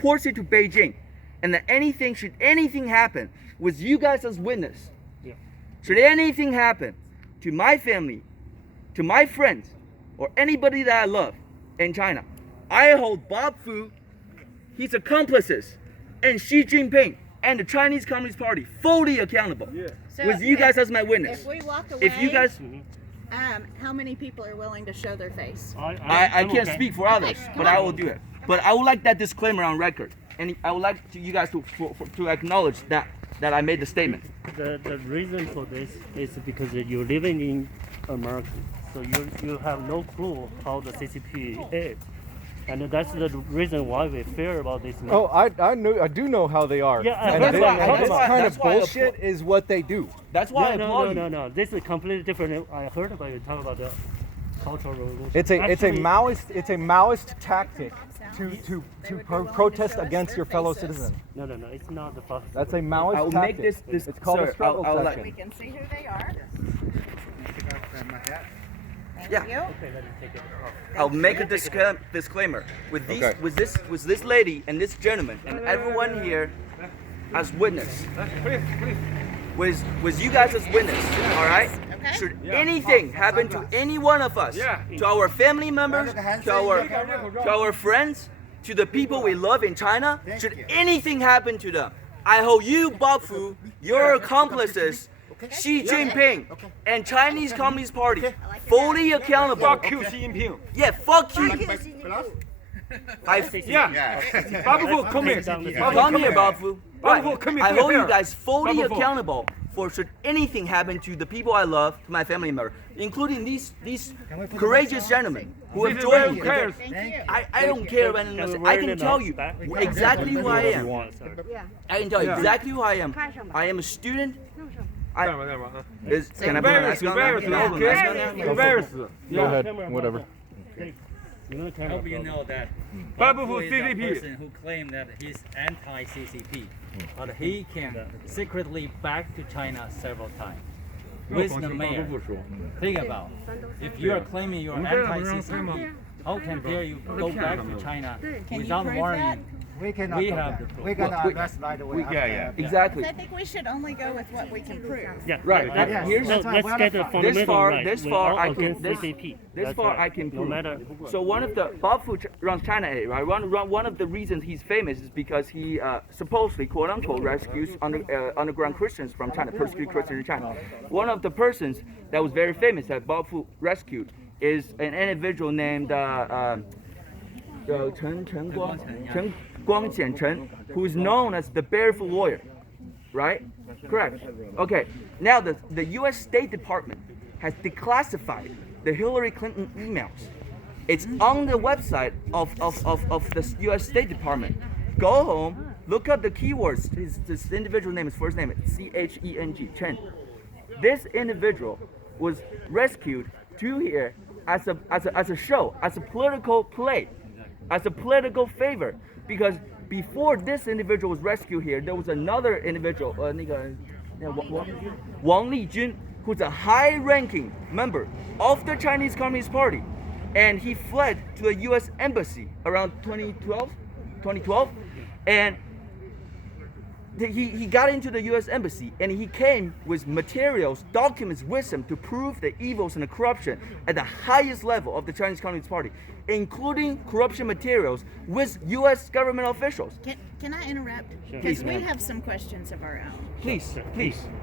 reports it to Beijing, and that should anything happen with you guys as witness, should anything happen to my family, to my friends, or anybody that I love in China, I hold Bob Fu, his accomplices, and Xi Jinping and the Chinese Communist Party fully accountable. So with you guys as my witness. If we walk away, If you guys, how many people are willing to show their face? I can't speak for others, but I will do it. But I would like that disclaimer on record, and I would like you guys to acknowledge that I made the statement. The reason for this is because you're living in America, so you have no clue how the CCP is. And that's the reason why we fear about this. Oh, I do know how they are. Yeah, and that's this why- kind that's of why I bullshit is what they do. That's why I applaud you. No. This is completely different. I heard about you talk about the cultural revolution. It's a Actually, Maoist tactic to protest against your fellow citizen. No. It's not the first. That's a Maoist I will tactic. make this. It's called sir, a struggle I'll session. We can see who they are. Thank Yeah. you. Okay, let me take it off. I'll make a disclaimer with these, Okay. with this lady and this gentleman and everyone here as witness. With you guys as witness, all right? Okay. Should anything happen to any one of us, to our family members, to our friends, to the people we love in China, should anything happen to them, I hold you, Bob Fu, your accomplices, Xi Jinping, and Chinese Communist Party fully accountable. Fuck you, Xi Jinping. Yeah, fuck you. Bob Fu, come here. Come here, Bob Fu. Bob Fu, come here. I hold here. you guys fully Bob Fu. accountable for should anything happen to the people I love, to my family member, including these courageous gentlemen who have joined me. Who cares? Thank you. I don't care about anything else. I can tell you exactly who I am. I can tell you exactly who I am. I am a student. Can I put my mask on now? Can I put my mask on now? Embarrassed. Go ahead, whatever. I hope you know that Bob Bob Fu, Fu is a CCP. person who claimed that he's anti-CCP, but he can secretly back to China several times with the mayor. Think about, if you are claiming you're anti-CCP, how can dare you go back to China Can without you prove warning? We cannot. We do have that. the proof. We're gonna arrest right away. Exactly. I think we should only go with what we can prove. Yeah. Right. Yes. Here's So let's get the fundamental right. this We're far all I can against this, CCP. this That's far right. I can No prove. matter. So one of the Bob Fu runs China Aid, right? One of the reasons he's famous is because he supposedly, quote unquote, rescues underground Christians from China, persecuted Christians in China. One of the persons that was very famous that Bob Fu rescued is an individual named Chen Guangjian Chen, who is known as the Barefoot Lawyer, right? Correct. Okay. Now the U.S. State Department has declassified the Hillary Clinton emails. It's on the website of the U.S. State Department. Go home, look up the keywords. His individual name, his first name is Cheng, Chen. This individual was rescued to here as a show, as a political play, as a political favor, because before this individual was rescued here, there was another individual, Wang Lijun, who's a high-ranking member of the Chinese Communist Party, and he fled to the U.S. Embassy around 2012, and he got into the U.S. Embassy, and he came with materials, documents with him to prove the evils and the corruption at the highest level of the Chinese Communist Party, including corruption materials with U.S. government officials. Can I interrupt? Sure. Because Please, we ma'am. have some questions of our own. Please.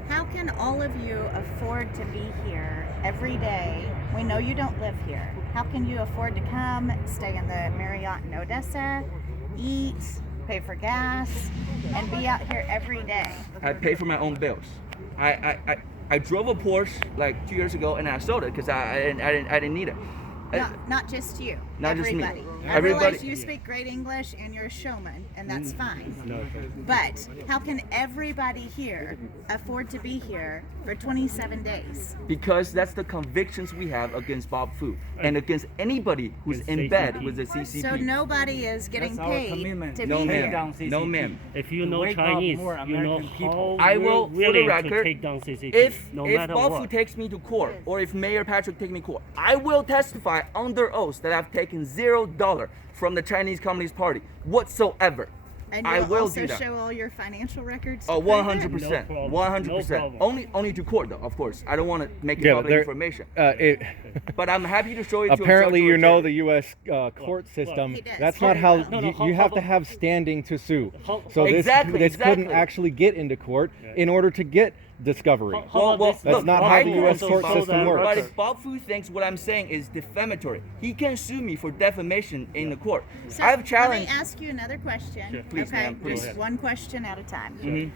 How can all of you afford to be here every day? We know you don't live here. How can you afford to come, stay in the Marriott in Odessa, eat, pay for gas, and be out here every day? I pay for my own bills. I drove a Porsche like 2 years ago, and I sold it because I didn't need it. Not just you. Not just me. everybody. I Everybody. realize you speak great English and you're a showman, and that's fine. But how can everybody here afford to be here for 27 days? Because that's the convictions we have against Bob Fu and against anybody who's in bed with the CCP. So nobody is getting That's our paid commitment. to No, be ma'am. here. Down CCP. No, ma'am. If you know Wake up Chinese, more you know American people. how I will, we're for the willing record, to take down CCP, If no if matter Bob what. Fu takes me to court, or if Mayor Patrick takes me to court, I will testify under oath that I've taken $0 from the Chinese Communist Party whatsoever. And I you'll will also do that. show all your financial records. to Oh, prove it? 100%. No problem. 100%. No problem. Only to court, though, of course. I don't want to make it Yeah, but public there- information. It, But I'm happy to show it to a apparently, judge or you a know jury. the U.S. Court system. He does. That's Very not how well. No, you, how- you have how to about- have standing to sue. How- So this Exactly, this couldn't exactly. actually get into court in order to get discovery. How about this? That's not how I the can U.S. also court follow system that works. But record. if Bob Fu thinks what I'm saying is defamatory, he can sue me for defamation in the court. So I've let challenged. me ask you another question. Sure. Please, okay, ma'am, please. just one question at a time. Mhm.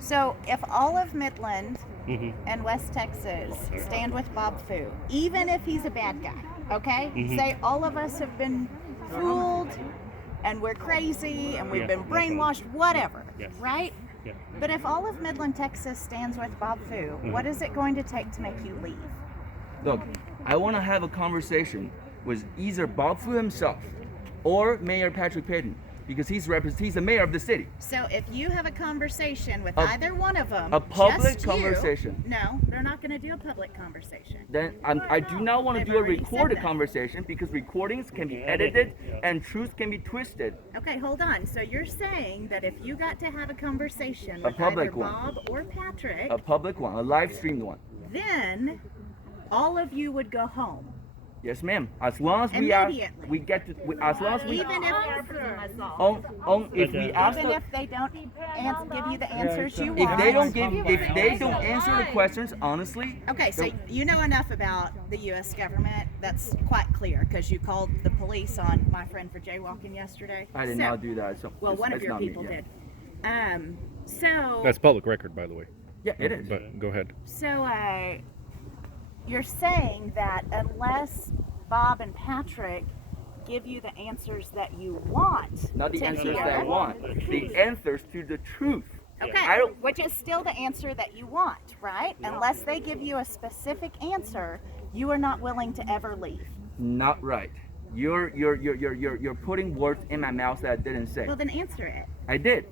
So if all of Midland Mhm. and West Texas stand with Bob Fu, even if he's a bad guy, okay? Say all of us have been fooled and we're crazy and we've Yeah, been no problem. brainwashed, whatever, Yes. right? Yeah. But if all of Midland, Texas stands with Bob Fu, what is it going to take to make you leave? Look, I want to have a conversation with either Bob Fu himself or Mayor Patrick Payton because he's the mayor of the city. So if you have a conversation with A- either one of them, a public just you- conversation. No, they're not going to do a public conversation. Then I do not want to They've do a already said recorded that. conversation because recordings can be Yeah. edited Yeah. and truth can be twisted. Okay, hold on. So you're saying that if you got to have a conversation A with public either one. Bob or Patrick, A public one, a live streamed one. then all of you would go home. Yes, ma'am. As long as Immediately. we get to, as long as we, Even if if we ask even the, if they don't give you the answers you if want. they don't answer the questions honestly, Okay, so you know enough about the U.S. government. That's quite clear because you called the police on my friend for jaywalking yesterday. I did So- not do that. So Well, it's- one of it's your not me, people yeah. did. So That's public record, by the way. Yeah, it is. But go ahead. So you're saying that unless Bob and Patrick give you the answers that you want, Not the to answers hear, that I want, the answers to the truth. Okay, I don't- which is still the answer that you want, right? Unless they give you a specific answer, you are not willing to ever leave. Not right. You're putting words in my mouth that I didn't say. Well, then answer it. I did.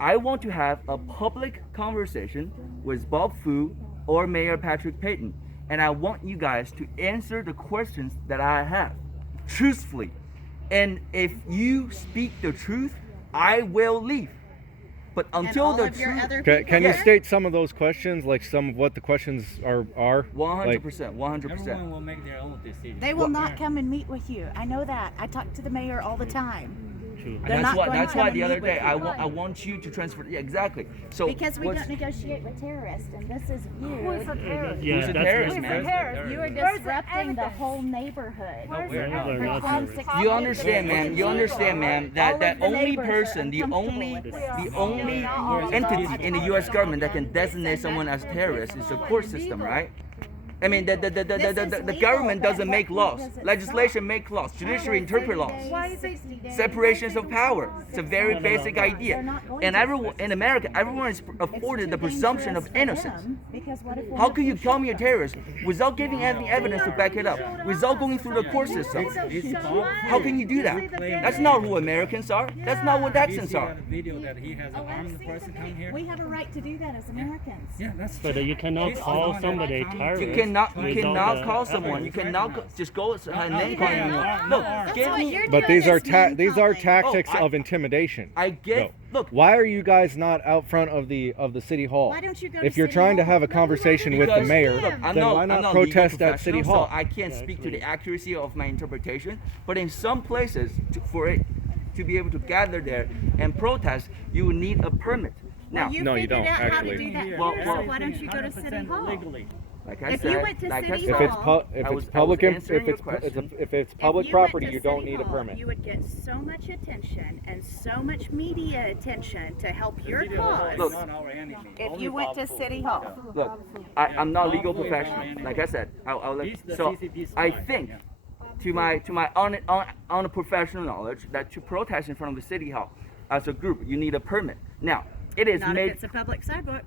I want to have a public conversation with Bob Fu or Mayor Patrick Payton, and I want you guys to answer the questions that I have, truthfully. And if you speak the truth, I will leave. But until and all the of your truth, other Can, people can you here? state some of those questions, like some of what the questions are? 100%, 100%. Everyone will make their own decision. They will not come and meet with you. I know that. I talk to the mayor all the time. True. They're not going That's to why come the and other meet with day you. I want you to transfer. Yeah, exactly. So Because we what's- don't negotiate with terrorists, and this is you. Yeah, Who's a that's terrorist, right. man? You are disrupting the whole neighborhood. No, we're not. They're not terrorists. You understand, ma'am? You understand, ma'am? That All that of the only neighbors are person, the only entity in the U.S. government that can designate someone as terrorist is the court system, right? I mean, the legal, government but doesn't make what laws. does it Legislation make laws. Judiciary interpret laws. Separations of power. It's a very basic idea. And everyone in America, everyone is afforded the presumption of innocence. How can you call me a terrorist without giving any evidence to back it up? Without going through the court system? How can you do that? That's not who Americans are. That's not what Texans on are. the video that he has an armed person come here. We have a right to do that as Americans. Yeah, that's But true. you cannot He's call the one somebody that- terrorist. You cannot without call the someone. You evidence. cannot just go and then call yeah, anyone. no, Look, no. give what me. you're But doing these are is name tactics Oh, of intimidation. I get. No. Look, Why are you guys not out front of the city hall? Why don't you go If to you're City trying to Hall? have a conversation with the because- mayor, look, I'm then why I'm not legal protest at City professional, Hall? So I can't Yeah, speak to actually. the accuracy of my interpretation. But in some places, for it to be able to gather there and protest, you would need a permit. Now, You No, you figured don't, out how to actually. do that Well, here, well- so why don't you go to City 100% Hall? legally. like I If said, you went to like I City said, If it's Hall- if I it's was public answering your if question. it's If public you went property, to you don't City need a Hall, permit. You would get so much attention and so much media attention to help your Video cause. is Look. not our enemy. If Only you went Bob to Fu. City Hall. Look, I'm not a legal Bob Fu is professional. our Like I said, I'll let. He's the So CCP I spy, think, yeah. to my on a professional knowledge, that to protest in front of the city hall as a group, you need a permit. Now, it is Not if made. it's a public sidewalk.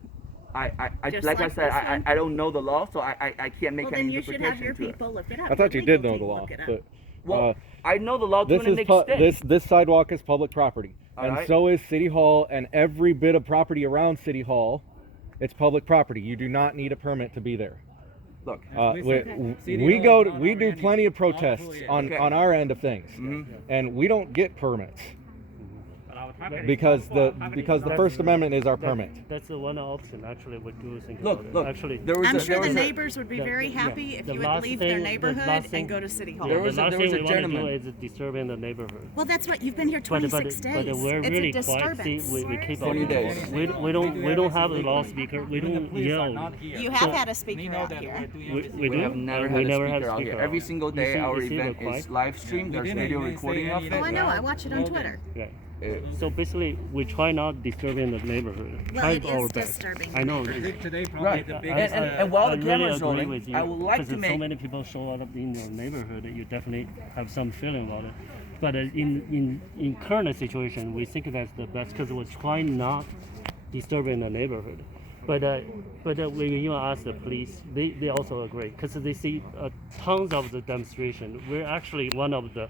Just Like I like said, this one. I don't know the law, so I can't make Well, any then you should have interpretation your to it. people look it up. I thought Your you did legal know the people law, look it up. but Well, I know the law to this an is extent. this sidewalk is public property, All and right. so is City Hall, and every bit of property around City Hall, it's public property. You do not need a permit to be there. Look, we said, City We Hall go is to, not we our do enemy. plenty of Bob Fu protests is. on Okay. on our end of things, and we don't get permits. because the First Amendment is our permit. That's the one option. Actually, we do think Look, about it. look. Actually, There was I'm a, sure there the was a- neighbors would be very happy if the you would last leave thing- their the neighborhood last thing- and go to City Hall. Yeah, There was the a- last there thing was a we want to do gentleman. is disturbing the neighborhood. Well, that's what you've been here 26 days. But we're it's really a quiet. disturbance. See, we keep 20 on. days. We don't have a loudspeaker. We When the don't police are yell. not here. You have So- had a We speaker know out that here. we're doing We everything. do. We have never We had a never speaker had a out here. speaker Every out. single You day, see- our you see the event quiet? is live streamed. There's didn't video even recording say of anything. Oh, I it. know. I watch it on Twitter. Right. So basically, we try not disturbing the neighborhood. Well, Try it our is best. disturbing I know. the it is. Today probably Right. the And- biggest. and while the really camera's agree rolling, with you, I would like because to so make- many people show up in your neighborhood, you definitely have some feeling about it. But in current situation, we think that's the best because we're trying not disturbing the neighborhood. But when you ask the police, they also agree because they see tons of the demonstration. We're actually one of the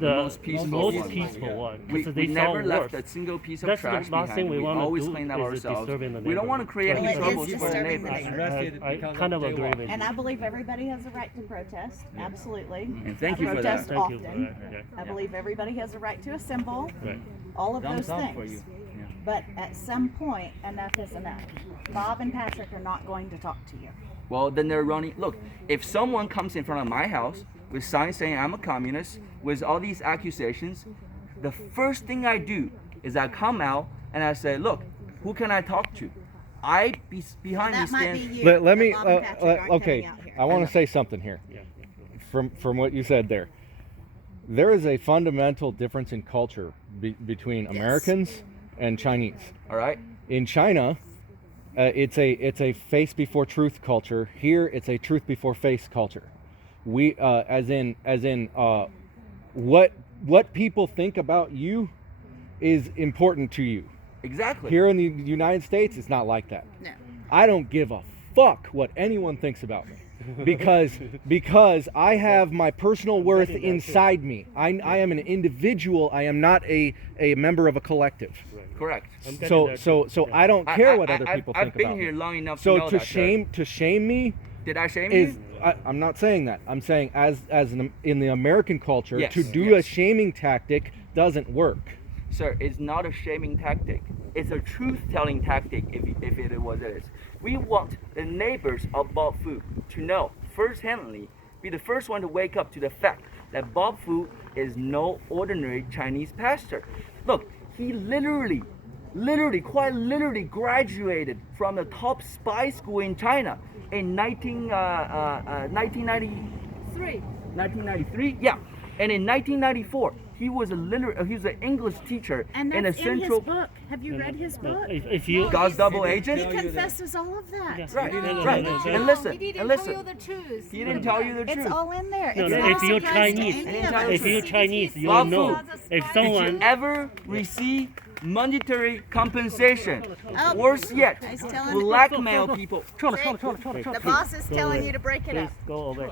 most peaceful one. peaceful one. We, 'cause we they never saw left worse. a single piece of That's the trash last thing behind. we We wanna always do clean that is ourselves. disturbing the We don't want to create Well, any it is troubles for the disturbing the neighbors. neighborhood. Arrested I because kind of of agree jaywalking. with you. And I believe everybody has a right to protest. Absolutely. And thank I you for that. protest Thank you for often. that. Yeah. I believe everybody has a right to assemble. Right. All of Thumbs those up things. for you. Yeah. But at some point, enough is enough. Bob and Patrick are not going to talk to you. Well, then they're running. Look, if someone comes in front of my house with signs saying I'm a communist, with all these accusations, the first thing I do is I come out and I say, look, who can I talk to? Behind me That might be stands. you. Let but me. Bob and Patrick aren't Okay, coming out here. I want to say something here. Yeah. From what you said there. There is a fundamental difference in culture between Americans and Chinese. All right. In China, it's a face before truth culture. Here, it's a truth before face culture. We, as in, what people think about you is important to you. Exactly. Here in the United States, it's not like that. No. I don't give a fuck what anyone thinks about me. because I have my personal worth inside me. I am an individual. I am not a member of a collective. Correct. So I don't care what other people think I've been about here me. long enough So to know to that. sir. shame me Did I shame is you? I'm not saying that. I'm saying in the American culture, Yes, to do yes. a shaming tactic doesn't work. Sir, it's not a shaming tactic. It's a truth-telling tactic if it was it is. We want the neighbors of Bob Fu to know firsthand, be the first one to wake up to the fact that Bob Fu is no ordinary Chinese pastor. Look, he literally quite literally graduated from the top spy school in China in 1993. Yeah. And in 1994, he was an English teacher And in a that's in central his book. Have you read his No, book? if you God's double He agent. confesses all of that. Yes. Right, No, no, right. no, no, no. And listen, He didn't and tell listen. you the truth. He didn't tell you the It's truth. all in there. No, It's no, not if you're a surprise to Chinese, any didn't of tell us. you if you're Chinese, you Bob know. Fu, If Did someone you ever receive monetary compensation? Oh, Worse yet, he's telling- blackmail people. The boss is telling you to break it please up. go away.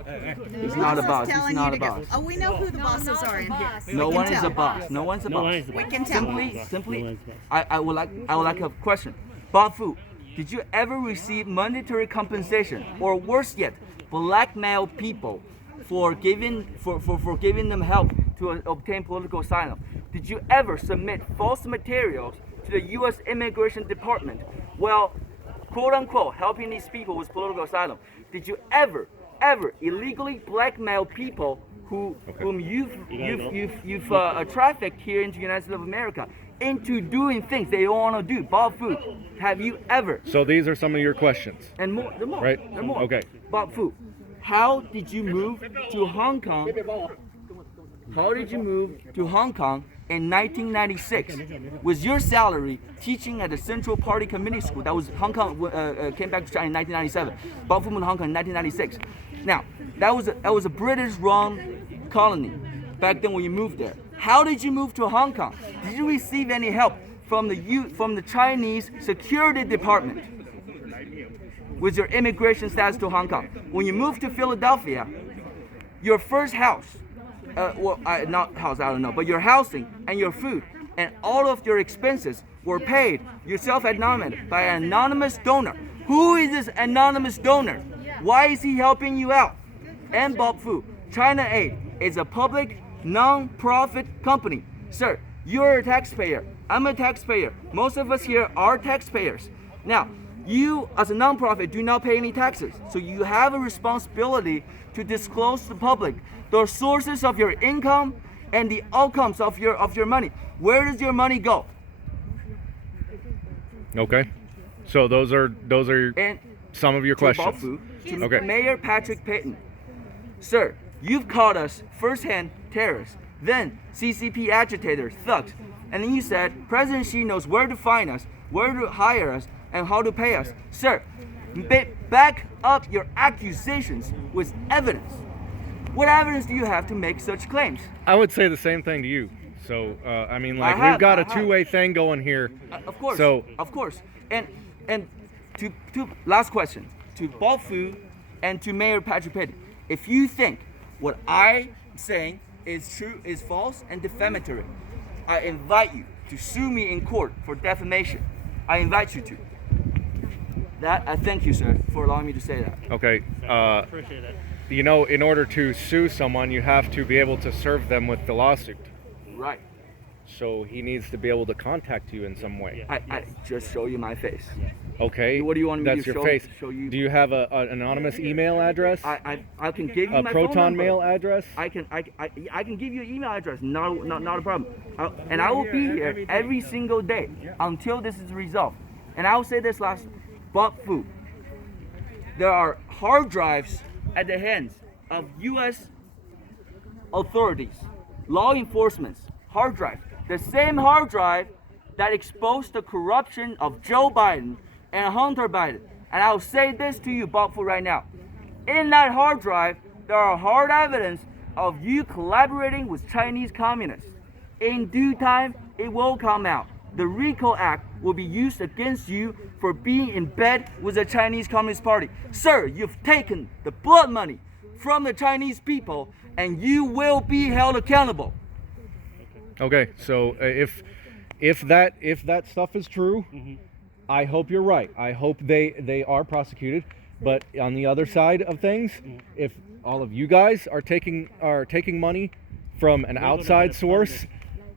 He's not a is boss. He's telling not you a to go. boss. Oh, we know who the bosses not are the in here. boss. No We one can is a tell. boss. No one's a No one boss. is the We boss. can tell. No one is the Simply, boss. I would like a question. Bob Fu, did you ever receive monetary compensation, or worse yet, blackmail people for giving them help to obtain political asylum? Did you ever submit false materials to the U.S. Immigration Department, well, quote unquote, helping these people with political asylum? Did you ever illegally blackmail people whom you've trafficked here into the United States of America into doing things they don't want to do? Bob Fu, have you ever? So these are some of your questions. And more, there are more, Right. there are more. Okay. Bob Fu, how did you move to Hong Kong? How did you move to Hong Kong in 1996 with your salary teaching at the Central Party Committee School? That was Hong Kong came back to China in 1997. Bob Fu moved to Hong Kong in 1996. Now that was a British run colony back then when you moved there. How did you move to Hong Kong? Did you receive any help from the Chinese Security Department with your immigration status to Hong Kong? When you moved to Philadelphia, your first house, not house, I don't know, but your housing and your food and all of your expenses were paid, you self-anonymous, by an anonymous donor. Who is this anonymous donor? Why is he helping you out? And Bob Fu, China Aid is a public non-profit company. Sir, You're a taxpayer. I'm a taxpayer. Most of us here are taxpayers. Now, you as a nonprofit do not pay any taxes. So you have a responsibility to disclose to the public the sources of your income and the outcomes of your money. Where does your money go? Okay. So those are And some of your to questions. Baofu, to Okay. Mayor Patrick Payton. Sir, you've called us firsthand terrorists, then CCP agitators, thugs, and then you said President Xi knows where to find us, where to hire us, and how to pay us. Sir, back up your accusations with evidence. What evidence do you have to make such claims? I would say the same thing to you. So I mean, like, I we've got have. a two-way thing going here. Of course. So of course. And to last question to Baofu and to Mayor Patrick Payton. If you think what I'm saying is true, is false, and defamatory, I invite you to sue me in court for defamation. I invite you to. That I thank you, sir, for allowing me to say that. okay. Appreciate it. You know, in order to sue someone, you have to be able to serve them with the lawsuit. Right. So he needs to be able to contact you in some way. I just show you my face. Okay. What do you want me to That's your show- face. show you? Do you have an anonymous email address? I can give you A my phone Proton number. mail address? I can give you an email address. Not a problem. And I will be here every single day until this is resolved. And I will say this last, Baofu. There are hard drives at the hands of U.S. authorities, law enforcement, hard drive. The same hard drive that exposed the corruption of Joe Biden and Hunter Biden. And I'll say this to you, Baofu, right now. In that hard drive, there are hard evidence of you collaborating with Chinese communists. In due time, it will come out. The RICO Act will be used against you for being in bed with the Chinese Communist Party. Sir, you've taken the blood money from the Chinese people, and you will be held accountable. Okay. So if that stuff is true, I hope you're right. I hope they are prosecuted. But on the other side of things, if all of you guys are taking money from an outside source,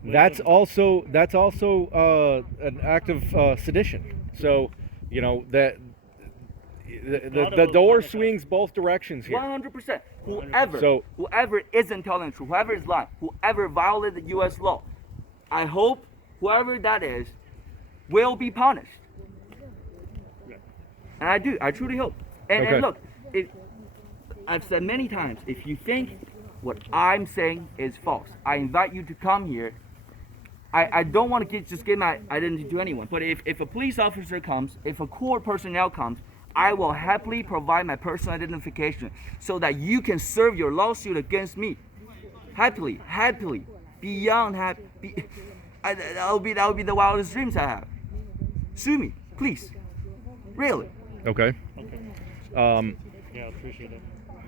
that's also an act of sedition. So, you know, that the door swings both directions here. 100%. Whoever isn't telling the truth, whoever is lying, whoever violated the U.S. law, I hope whoever that is will be punished. And I truly hope. And, Okay. and look, I've said many times, if you think what I'm saying is false, I invite you to come here. I don't want to just give my identity to anyone, but if a police officer comes, if a court personnel comes, I will happily provide my personal identification so that you can serve your lawsuit against me. Happily, beyond happy. That would be the wildest dreams I have. Sue me, please. Really. Okay. Yeah, appreciate it.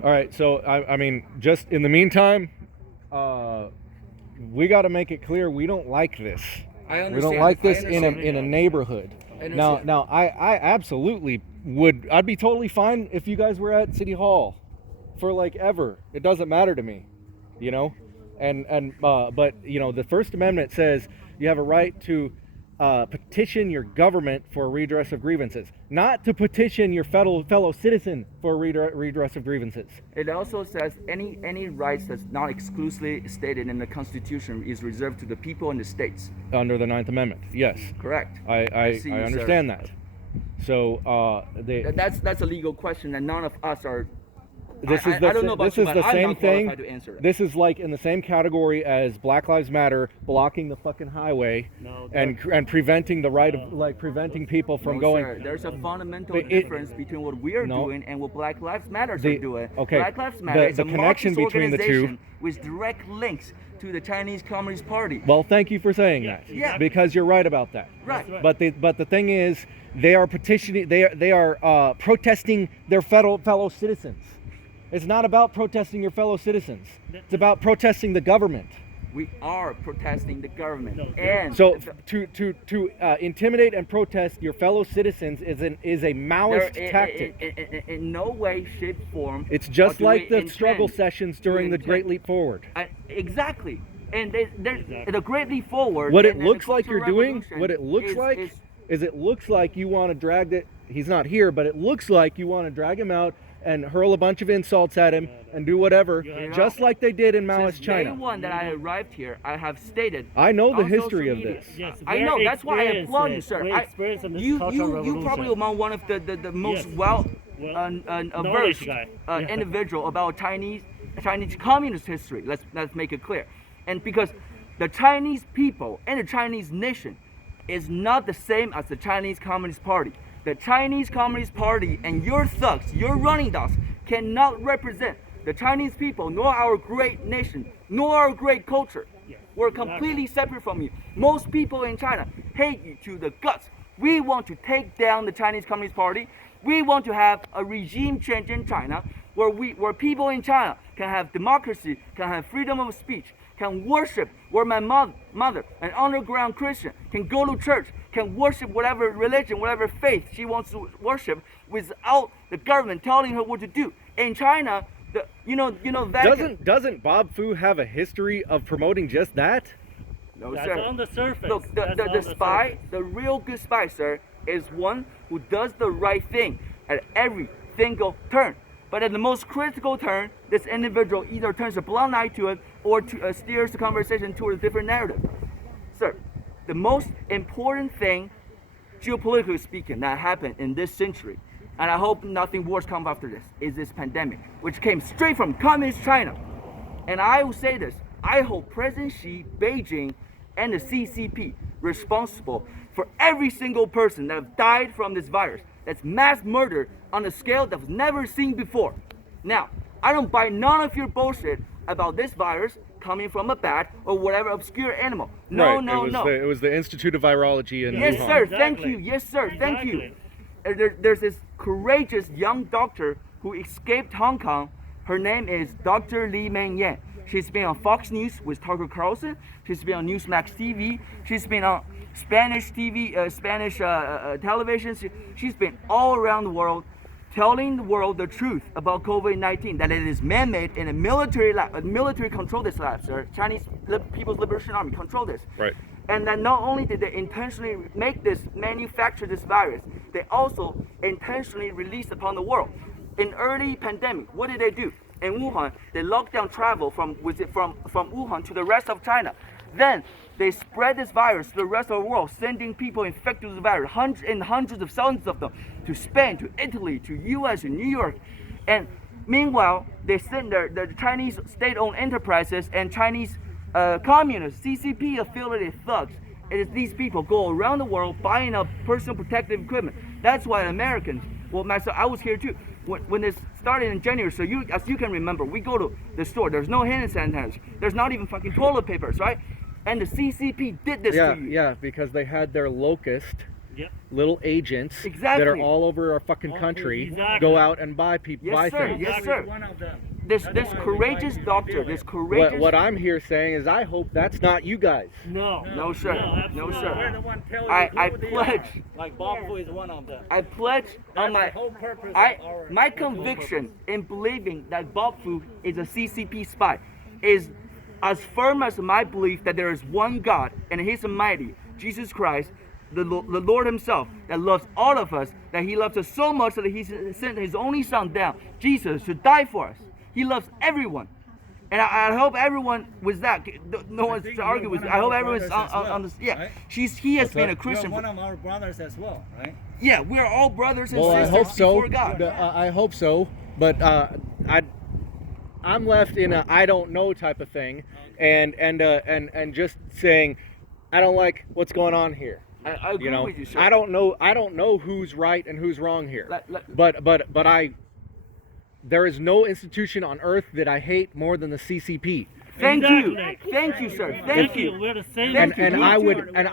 All right. So I mean, just in the meantime, we got to make it clear we don't like this. I understand. We don't like this I in understand. a neighborhood. understand. Now I absolutely would. I'd be totally fine if you guys were at City Hall for like ever. It doesn't matter to me, you know. But you know, the First Amendment says you have a right to petition your government for redress of grievances, not to petition your fellow citizen for redress of grievances. It also says any rights that's not exclusively stated in the Constitution is reserved to the people and the states. Under the Ninth Amendment, yes. Correct. I see you, understand sir. that. So That's a legal question, and none of us are. This I is the don't know about this you, is but the I'm same not thing. qualified to answer that. This is like in the same category as Black Lives Matter blocking the fucking highway No, and preventing the right of preventing people from No, going. sir. There's a fundamental But it- difference between what we are No. doing and what Black Lives Matter The- are doing. okay, Black Lives Matter is the a connection Marxist between the two- organization with direct links to the Chinese Communist Party. Well, thank you for saying that. Yeah. Because you're right about that. Right. But the thing is, they are petitioning. They are protesting their fellow citizens. It's not about protesting your fellow citizens. It's about protesting the government. We are protesting the government. No, And So to intimidate and protest your fellow citizens is a Maoist there- tactic. in no way, shape, form. It's just do like we the struggle intend sessions to during the intend- Great Leap Forward. Exactly. And they're greatly forward. What it and looks the like you're Cultural doing, Revolution what it looks is- like, is- it looks like you want to drag it. He's not here, but it looks like you want to drag him out and hurl a bunch of insults at him and do whatever, just like they did in Maoist Since China. day one that I arrived here, I have stated. I know the on history social of media- this. Yes, I know. very That's why I applaud you, experienced, sir. very experienced in this cultural You revolution. probably among one of the most Yes. well knowledge versed guy. Yeah. individual about Chinese communist history. Let's make it clear. And because the Chinese people and the Chinese nation is not the same as the Chinese Communist Party. The Chinese Communist Party and your thugs, your running dogs, cannot represent the Chinese people, nor our great nation, nor our great culture. We're completely separate from you. Most people in China hate you to the guts. We want to take down the Chinese Communist Party. We want to have a regime change in China where people in China can have democracy, can have freedom of speech, can worship, where my mother, an underground Christian, can go to church, can worship whatever religion, whatever faith she wants to worship without the government telling her what to do. In China, Vatican. Doesn't Bob Fu have a history of promoting just that? No, That's sir. on the surface. Look, That's the on spy, surface. the real good spy, sir, is one who does the right thing at every single turn. But at the most critical turn, this individual either turns a blind eye to it or steers the conversation toward a different narrative. Sir, the most important thing, geopolitically speaking, that happened in this century, and I hope nothing worse comes after this, is this pandemic, which came straight from communist China. And I will say this, I hold President Xi, Beijing, and the CCP responsible for every single person that have died from this virus. That's mass murder on a scale that was never seen before. Now, I don't buy none of your bullshit about this virus coming from a bat or whatever obscure animal. No, Right, no, it was no. it was the Institute of Virology in Yes, Wuhan. sir. Exactly. Thank you. Yes, sir. Thank you. There's this courageous young doctor who escaped Hong Kong. Her name is Dr. Li Mengyan. She's been on Fox News with Tucker Carlson. She's been on Newsmax TV. She's been on Spanish TV, Spanish television. She's been all around the world, telling the world the truth about COVID-19. That it is man-made in a military lab. Military control this lab, sir. Chinese People's Liberation Army control this. Right. And that not only did they intentionally manufacture this virus, they also intentionally released upon the world. In early pandemic, what did they do? In Wuhan, they locked down travel from Wuhan to the rest of China. Then they spread this virus to the rest of the world, sending people infected with the virus, hundreds of thousands of them, to Spain, to Italy, to US, to New York. And meanwhile, they send their Chinese state-owned enterprises and Chinese communist CCP affiliated thugs. It is these people go around the world buying up personal protective equipment. That's why Americans, well, myself, I was here too. When this started in January, so as you can remember, we go to the store. There's no hand sanitizer. There's not even fucking toilet papers, right? And the CCP did this Yeah, to you. yeah, because they had their locust Yep. little agents that are Exactly. all over our fucking country Exactly. go out and buy people, Yes, buy sir. things. Yes, sir. One of them. This courageous doctor, this courageous. What I'm here saying is, I hope that's not you guys. No. No, sir. No, absolutely sir. not. We're the one telling I you who they pledge. are. Like Bob Fu is one of them. I pledge on That's my the whole purpose I of our my whole conviction in believing that Bob Fu is a CCP spy is as firm as my belief that there is one God and He's Almighty, Jesus Christ, the Lord Himself, that loves all of us, that He loves us so much that He sent His only Son down, Jesus, to die for us. He loves everyone. And I hope everyone with that, no one's think to argue you're with. one I of hope our everyone's brothers as well, on this. Yeah, right? he has been a You're Christian. one of our brothers as well, right? Yeah, we're all brothers and Well, I sisters hope so. before God. I hope so, but I'm left in a I don't know type of thing, and just saying I don't like what's going on here. I agree You know, with you, sir. I don't know who's right and who's wrong here. Like- But there is no institution on earth that I hate more than the CCP. Thank you, Exactly. thank you, sir. Thank you. We're the same. Thank you. And Me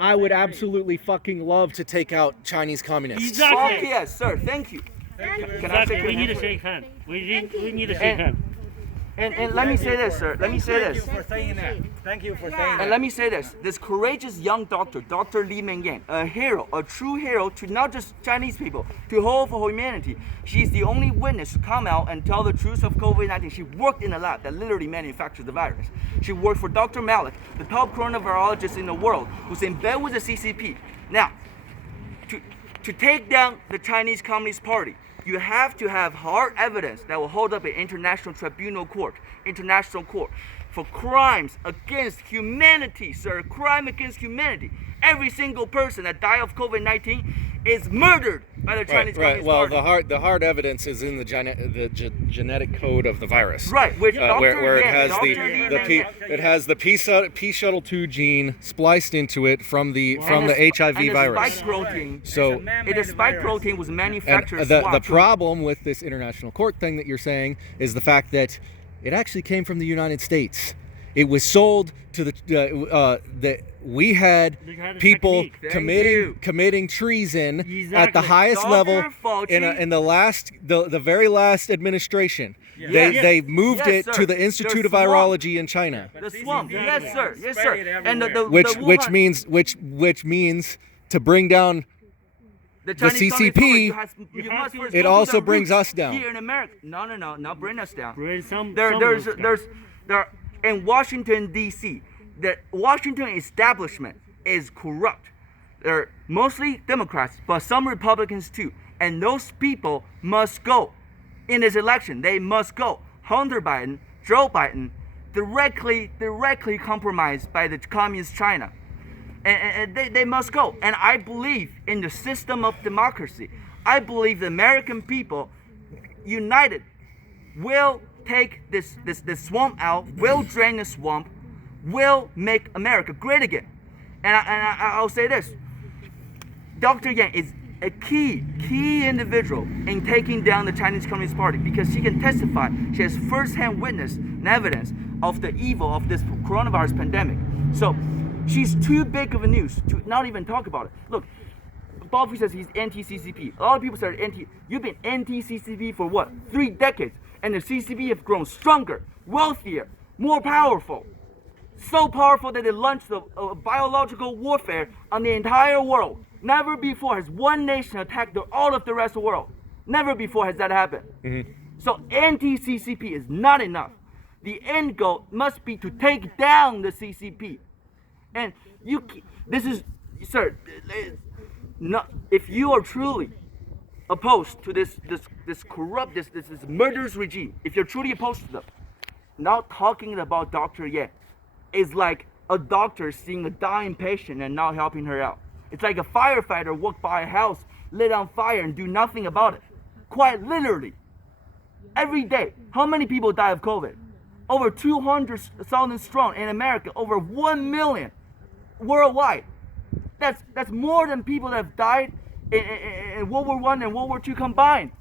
I would absolutely fucking love to take out Chinese communists. Exactly. Fuck yes, sir. Thank you. Can I Exactly. shake We your need hand, to sir? shake hands. We need to shake And- hands. And let me say this, sir. Let me say this. Thank you for saying that. Thank you for saying And that. let me say this courageous young doctor, Dr. Li Mengyan, a hero, a true hero to not just Chinese people, to whole for humanity. She's the only witness to come out and tell the truth of COVID-19. She worked in a lab that literally manufactured the virus. She worked for Dr. Malik, the top coronavirologist in the world, who's in bed with the CCP. Now, to take down the Chinese Communist Party, you have to have hard evidence that will hold up an international international court for crimes against humanity, sir. Crime against humanity. Every single person that died of COVID-19 is murdered by the Chinese Right. Communist Well, Party. the hard evidence is in the genetic code of the virus. Right, which Dr. Where it Yan, has Dr. the Li it has the P shuttle 2 gene spliced into it from the HIV and virus. The spike protein. So The spike protein was and manufactured. the swapped. problem with this international court thing that you're saying is the fact that it actually came from the United States. It was sold to that we had They had a people technique. Thank committing treason at the Exactly. highest Dr. level Fauci. in the very last administration. Yes. They moved Yes, it sir. to the Institute of They're swamped. Virology in China, The swamp. Exactly. Yes, sir. Yes, Spread sir. it And the everywhere. which means to bring down the Chinese CCP, Communist Party, you have must to- first it go to also the brings roots us down. Here in America. No, not bring us down. Bring some There roots down. in Washington D.C. the Washington establishment is corrupt. They're mostly Democrats, but some Republicans too. And those people must go. In this election, they must go. Hunter Biden, Joe Biden, directly compromised by the communist China. And they must go. And I believe in the system of democracy. I believe the American people, united, will take this swamp out, will drain the swamp, will make America great again. And I'll say this. Dr. Yan is a key individual in taking down the Chinese Communist Party because she can testify. She has first-hand witness and evidence of the evil of this coronavirus pandemic. So she's too big of a news to not even talk about it. Look, Bob Fu says he's anti-CCP. A lot of people say you've been anti-CCP for what? 3 decades. And the CCP have grown stronger, wealthier, more powerful. So powerful that they launched a biological warfare on the entire world. Never before has one nation attacked all of the rest of the world. Never before has that happened. So anti-CCP is not enough. The end goal must be to take down the CCP. And if you are truly opposed to this corrupt, this murderous regime, if you're truly opposed to them, not talking about Dr. Yan is like a doctor seeing a dying patient and not helping her out. It's like a firefighter walk by a house, lit on fire and do nothing about it. Quite literally. Every day, how many people die of COVID? Over 200,000 strong in America, over 1 million worldwide. That's more than people that have died in World War I and World War II combined.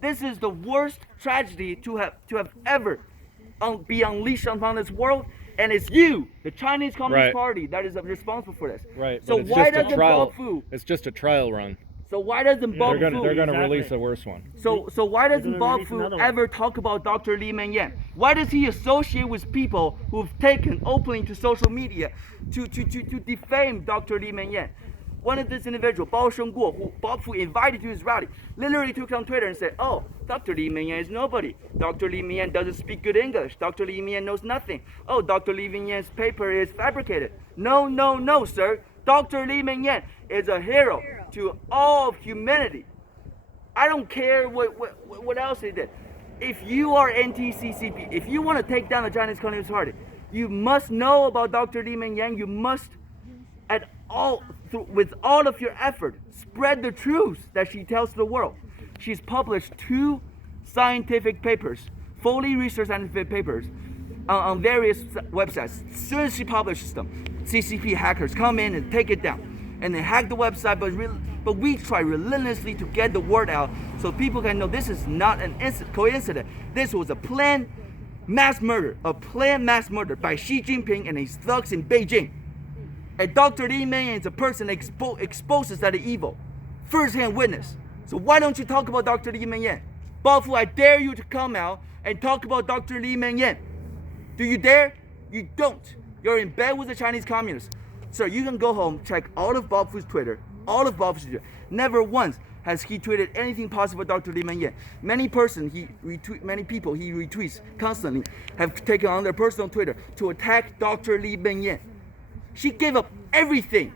This is the worst tragedy to have ever be unleashed upon this world, and it's you, the Chinese Communist Right. Party, that is responsible for this. Right. So but it's why just a doesn't trial. Bob Fu? It's just a trial run. So why doesn't Bob They're Fu? gonna Exactly. release a worse one. So why doesn't gonna Bob release Fu another one. ever talk about Dr. Li Mengyan? Why does he associate with people who've taken openly to social media to defame Dr. Li Mengyan? One of this individual, Bao Shengguo, who Bob Fu invited to his rally, literally took on Twitter and said, "Oh, Dr. Li Mengyan is nobody. Dr. Li Mengyan doesn't speak good English. Dr. Li Mengyan knows nothing. Oh, Dr. Li Mengyan's paper is fabricated." No, sir. Dr. Li Mengyan is a hero to all of humanity. I don't care what else he did. If you are anti-CCP, if you want to take down the Chinese Communist Party, you must know about Dr. Li Mengyan. You must, with all of your effort, spread the truth that she tells the world. She's published 2 scientific papers, fully researched scientific papers, on various websites. As soon as she publishes them, CCP hackers come in and take it down, and they hack the website. But we try relentlessly to get the word out so people can know this is not an coincidence. This was a planned mass murder by Xi Jinping and his thugs in Beijing. And Dr. Li Mengyan is a person that exposes that evil, first-hand witness. So why don't you talk about Dr. Li Mengyan? Bob Fu, I dare you to come out and talk about Dr. Li Mengyan. Do you dare? You don't. You're in bed with the Chinese communists. Sir, you can go home, check all of Bob Fu's Twitter, all of Bob Fu's Twitter. Never once has he tweeted anything positive about Dr. Li Mengyan. Many people he retweets constantly have taken on their personal Twitter to attack Dr. Li Mengyan. She gave up everything.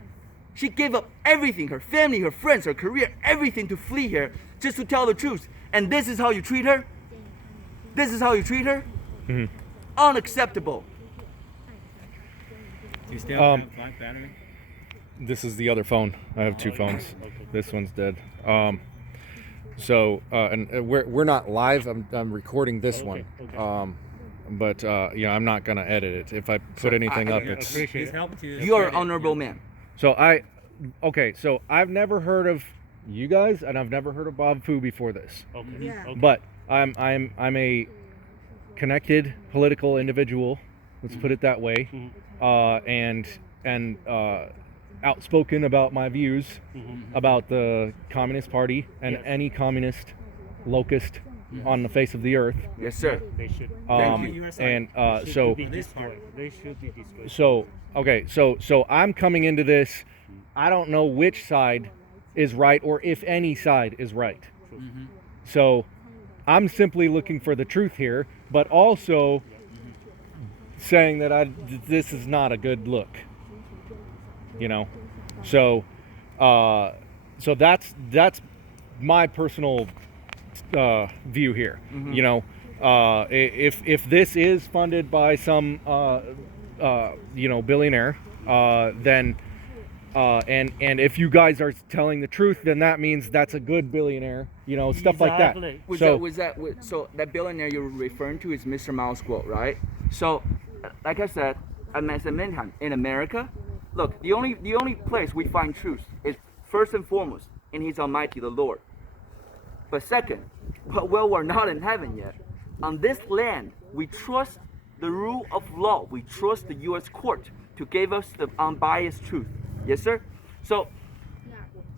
She gave up everything, her family, her friends, her career, everything to flee here just to tell the truth. And this is how you treat her? This is how you treat her? Unacceptable. You still have my battery? This is the other phone. I have two phones. This one's dead. And we're not live. I'm recording this one. But I'm not gonna edit it. If I put anything up, it's. Please help to. You are an honorable man. So So I've never heard of you guys, and I've never heard of Bob Fu before this. Okay. Okay. But I'm a connected political individual. Let's put it that way. And outspoken about my views about the Communist Party and any communist locust on the face of the earth. Yes, sir. They should. So Be destroyed. They should be destroyed. so I'm coming into this. I don't know which side is right or if any side is right. So I'm simply looking for the truth here, but also saying that this is not a good look. So that's my personal view here. If this is funded by some billionaire, then and if you guys are telling the truth, then that means that's a good billionaire. Stuff like that. Exactly. So that billionaire you're referring to is Mr. Miles Guo, right? So, like I said many times, in America, look, the only place we find truth is first and foremost in His Almighty, the Lord. But second, we're not in heaven yet. On this land, we trust the rule of law. We trust the U.S. court to give us the unbiased truth. Yes, sir? So,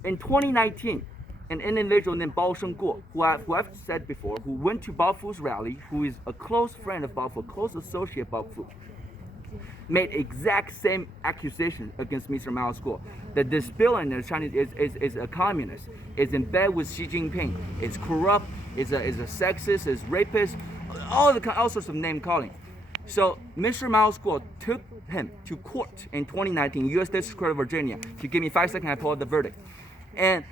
in 2019, an individual named Bao Shengguo, who I've said before, who went to Bao Fu's rally, who is a close friend of Bao Fu, a close associate of Bao Fu, made exact same accusation against Mr. Miles Guo, that this billionaire Chinese is a communist, is in bed with Xi Jinping, is corrupt, is a sexist, is rapist, all sorts of name calling. So Mr. Miles Guo took him to court in 2019, U.S. District Court of Virginia. If you give me 5 seconds, I pull out the verdict. And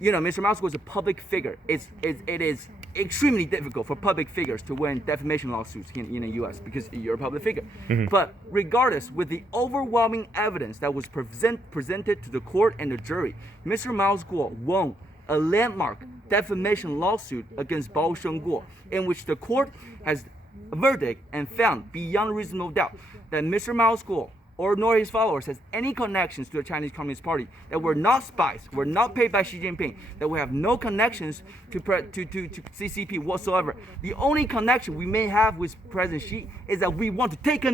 Mr. Miles Guo is a public figure. It is extremely difficult for public figures to win defamation lawsuits in the U.S. because you're a public figure. But regardless, with the overwhelming evidence that was presented to the court and the jury, Mr. Miles Guo won a landmark defamation lawsuit against Bao Shengguo, in which the court has a verdict and found beyond reasonable doubt that Mr. Miles Guo or nor his followers has any connections to the Chinese Communist Party, that we're not spies, we're not paid by Xi Jinping, that we have no connections to CCP whatsoever. The only connection we may have with President Xi is that we want to take him